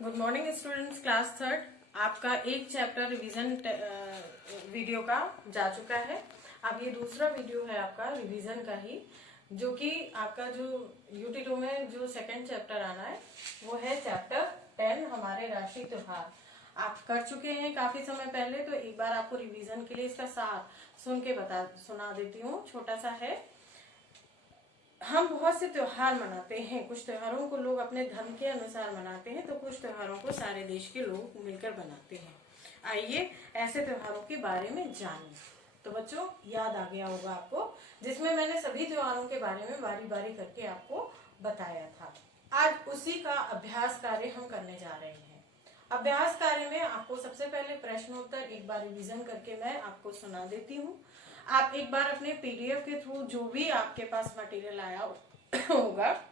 Good morning students, class third. आपका एक chapter revision video का जा चुका है। अब ये दूसरा वीडियो है आपका रिवीजन का ही, जो कि आपका जो यूटी 2 में जो सेकंड चैप्टर आना है वो है चैप्टर 10 हमारे राष्ट्रीय त्योहार। आप कर चुके हैं काफी समय पहले, तो एक बार आपको रिवीजन के लिए इसका सार सुना देती हूँ। छोटा सा है। हम बहुत से त्योहार मनाते हैं। कुछ त्योहारों को लोग अपने धर्म के अनुसार मनाते हैं, तो कुछ त्योहारों को सारे देश के लोग मिलकर मनाते हैं। आइए ऐसे त्योहारों के बारे में जानें। तो बच्चों, याद आ गया होगा आपको, जिसमें मैंने सभी त्योहारों के बारे में बारी बारी करके आपको बताया था। आज उसी का अभ्यास कार्य हम करने जा रहे हैं। अभ्यास कार्य में आपको सबसे पहले प्रश्नोत्तर एक बार रिवीजन करके मैं आपको सुना देती हूँ। आप एक बार अपने पीडीएफ के थ्रू जो भी आपके पास मटेरियल आया होगा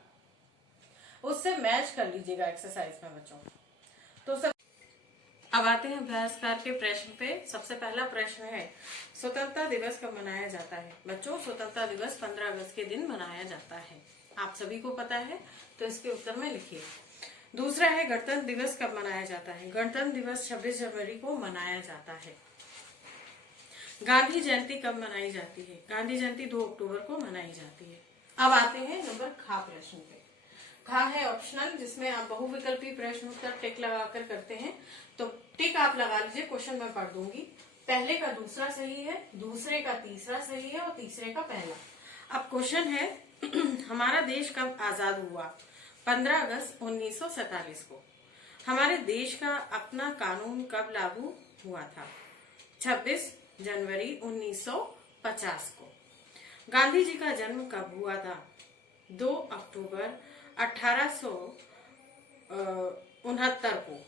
उससे मैच कर लीजिएगा एक्सरसाइज में बच्चों। तो सब अब आते हैं अभ्यास कार्य के प्रश्न पे। सबसे पहला प्रश्न है, स्वतंत्रता दिवस कब मनाया जाता है? बच्चों, स्वतंत्रता दिवस 15 अगस्त के दिन मनाया जाता है। आप सभी को पता है, तो इसके उत्तर में लिखिए। दूसरा है, गणतंत्र दिवस कब मनाया जाता है? गणतंत्र दिवस 26 जनवरी को मनाया जाता है। गांधी जयंती कब मनाई जाती है? गांधी जयंती 2 अक्टूबर को मनाई जाती है। अब आते हैं नंबर खा प्रश्न पे। खा है ऑप्शनल, जिसमें आप बहुविकल्पी प्रश्न उत्तर टिक लगाकर करते हैं। तो टिक आप लगा लीजिए, क्वेश्चन मैं पढ़ दूंगी। पहले का दूसरा सही है, दूसरे का तीसरा सही है और तीसरे का पहला। अब क्वेश्चन है हमारा देश कब आजाद हुआ? 15 अगस्त 1947 को। हमारे देश का अपना कानून कब लागू हुआ था? 26 जनवरी 1950 को। गांधी जी का जन्म कब हुआ था? 2 अक्टूबर 1869 को।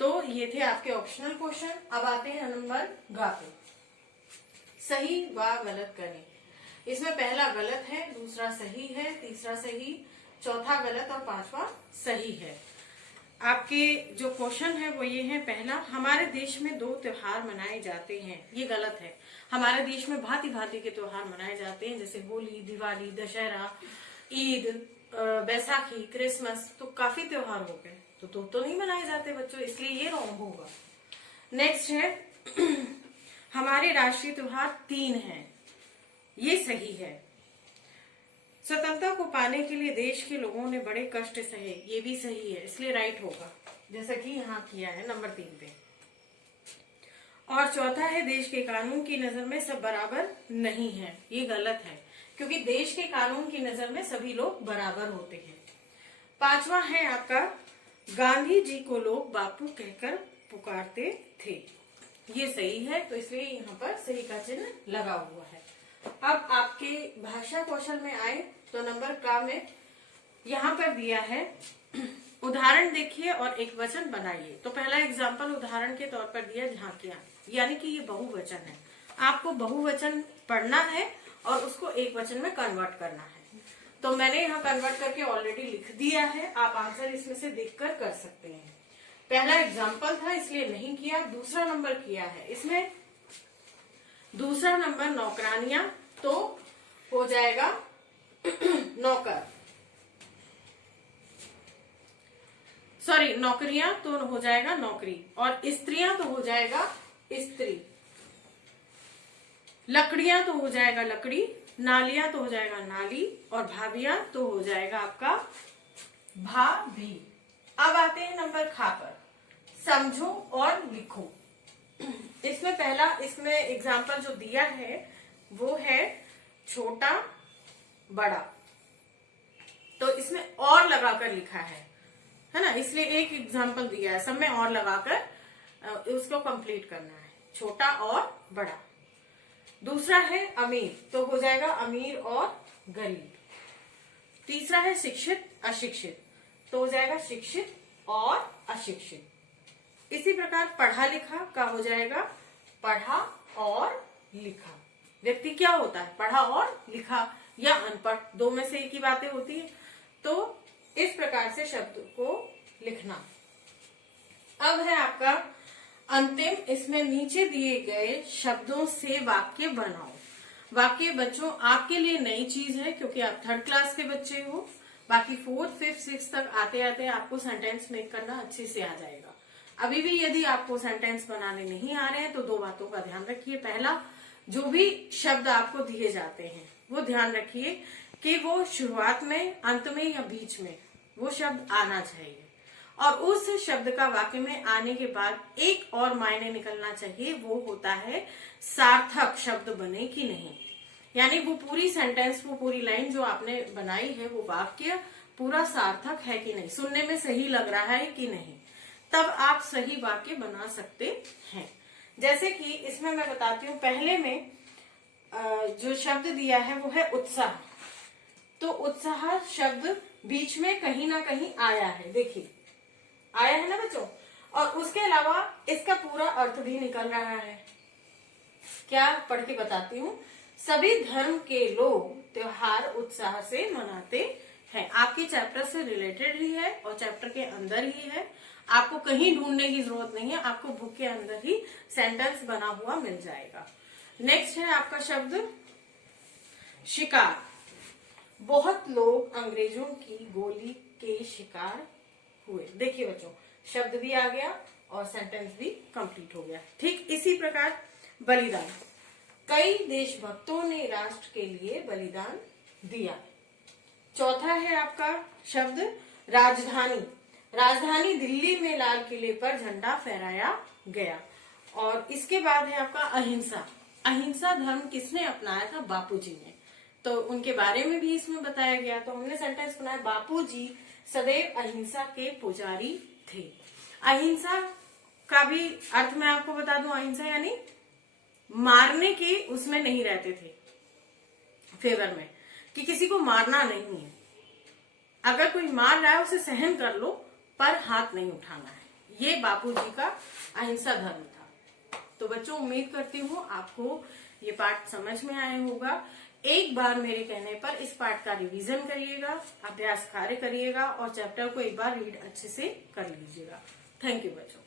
तो ये थे आपके ऑप्शनल क्वेश्चन। अब आते हैं नंबर गा पे। सही व गलत करें। इसमें पहला गलत है, दूसरा सही है, तीसरा सही, चौथा गलत और पांचवा सही है। आपके जो क्वेश्चन है वो ये है, पहला, हमारे देश में 2 त्योहार मनाए जाते हैं। ये गलत है। हमारे देश में भांति भांति के त्योहार मनाए जाते हैं, जैसे होली, दिवाली, दशहरा, ईद, बैसाखी, क्रिसमस। तो काफी त्योहार हो गए, तो नहीं मनाए जाते बच्चों, इसलिए ये रॉन्ग होगा। नेक्स्ट है हमारे राष्ट्रीय त्योहार 3 हैं। ये सही है। स्वतंत्रता को पाने के लिए देश के लोगों ने बड़े कष्ट सहे। ये भी सही है, इसलिए राइट होगा, जैसा कि यहाँ किया है नंबर 3 पे। और चौथा है, देश के कानून की नजर में सब बराबर नहीं है। ये गलत है, क्योंकि देश के कानून की नजर में सभी लोग बराबर होते हैं। पांचवा है आपका, गांधी जी को लोग बापू कहकर पुकारते थे। ये सही है, तो इसलिए यहाँ पर सही का चिन्ह लगा हुआ है। अब आपके भाषा कौशल में आए तो नंबर का में यहाँ पर दिया है, उदाहरण देखिए और एक वचन बनाइए। तो पहला एग्जाम्पल उदाहरण के तौर पर दिया झांकियां, यानी कि ये बहुवचन है। आपको बहुवचन पढ़ना है और उसको एक वचन में कन्वर्ट करना है। तो मैंने यहाँ कन्वर्ट करके ऑलरेडी लिख दिया है, आप आंसर इसमें से देखकर कर सकते हैं। पहला एग्जाम्पल था इसलिए नहीं किया, दूसरा नंबर किया है। इसमें दूसरा नंबर नौकरानियां, तो हो जाएगा नौकर, सॉरी नौकरियां तो हो जाएगा नौकरी, और स्त्रियां तो हो जाएगा स्त्री, लकड़ियां तो हो जाएगा लकड़ी, नालियां तो हो जाएगा नाली, और भाभियां तो हो जाएगा आपका भाभी। अब आते हैं नंबर खा पर, समझो और लिखो। इसमें एग्जाम्पल जो दिया है वो है छोटा बड़ा, तो इसमें और लगाकर लिखा है ना, इसलिए एक एग्जाम्पल दिया है, सब में और लगाकर उसको कंप्लीट करना है, छोटा और बड़ा। दूसरा है अमीर, तो हो जाएगा अमीर और गरीब। तीसरा है शिक्षित अशिक्षित, तो हो जाएगा शिक्षित और अशिक्षित। इसी प्रकार पढ़ा लिखा का हो जाएगा पढ़ा और लिखा। व्यक्ति क्या होता है? पढ़ा और लिखा या अनपढ़, दो में से एक ही बातें होती है। तो इस प्रकार से शब्द को लिखना। अब है आपका अंतिम, इसमें नीचे दिए गए शब्दों से वाक्य बनाओ। वाक्य बच्चों आपके लिए नई चीज है, क्योंकि आप 3rd क्लास के बच्चे हो, बाकी 4th, 5th, 6th तक आते आते आपको सेंटेंस मेक करना अच्छे से आ जाएगा। अभी भी यदि आपको सेंटेंस बनाने नहीं आ रहे हैं तो 2 बातों का ध्यान रखिए। पहला, जो भी शब्द आपको दिए जाते हैं वो ध्यान रखिए कि वो शुरुआत में, अंत में या बीच में वो शब्द आना चाहिए, और उस शब्द का वाक्य में आने के बाद एक और मायने निकलना चाहिए, वो होता है सार्थक शब्द बने कि नहीं। यानी वो पूरी सेंटेंस, वो पूरी लाइन जो आपने बनाई है, वो वाक्य पूरा सार्थक है कि नहीं, सुनने में सही लग रहा है कि नहीं, तब आप सही वाक्य बना सकते हैं। जैसे कि इसमें मैं बताती हूँ, पहले में जो शब्द दिया है वो है उत्साह। तो उत्साह शब्द बीच में कहीं ना कहीं आया है, देखिए आया है ना बच्चों। और उसके अलावा इसका पूरा अर्थ भी निकल रहा है। क्या, पढ़ के बताती हूँ। सभी धर्म के लोग त्योहार उत्साह से मनाते हैं। आपके चैप्टर से रिलेटेड ही है और चैप्टर के अंदर ही है, आपको कहीं ढूंढने की जरूरत नहीं है, आपको बुक के अंदर ही सेंटेंस बना हुआ मिल जाएगा। नेक्स्ट है आपका शब्द शिकार। बहुत लोग अंग्रेजों की गोली के शिकार हुए। देखिए बच्चों, शब्द भी आ गया और सेंटेंस भी कंप्लीट हो गया। ठीक इसी प्रकार बलिदान, कई देशभक्तों ने राष्ट्र के लिए बलिदान दिया। चौथा है आपका शब्द राजधानी। राजधानी दिल्ली में लाल किले पर झंडा फहराया गया। और इसके बाद है आपका अहिंसा। अहिंसा धर्म किसने अपनाया था? बापूजी ने। तो उनके बारे में भी इसमें बताया गया। तो हमने सेंटेंस बनाया, बापूजी सदैव अहिंसा के पुजारी थे। अहिंसा का भी अर्थ मैं आपको बता दूं, अहिंसा यानी मारने के उसमें नहीं रहते थे, फेवर में, कि किसी को मारना नहीं है। अगर कोई मार रहा है उसे सहन कर लो, पर हाथ नहीं उठाना है। ये बापूजी का अहिंसा धर्म था। तो बच्चों, उम्मीद करती हूँ आपको ये पाठ समझ में आया होगा। एक बार मेरे कहने पर इस पाठ का रिवीजन करिएगा, अभ्यास कार्य करिएगा और चैप्टर को एक बार रीड अच्छे से कर लीजिएगा। थैंक यू बच्चों।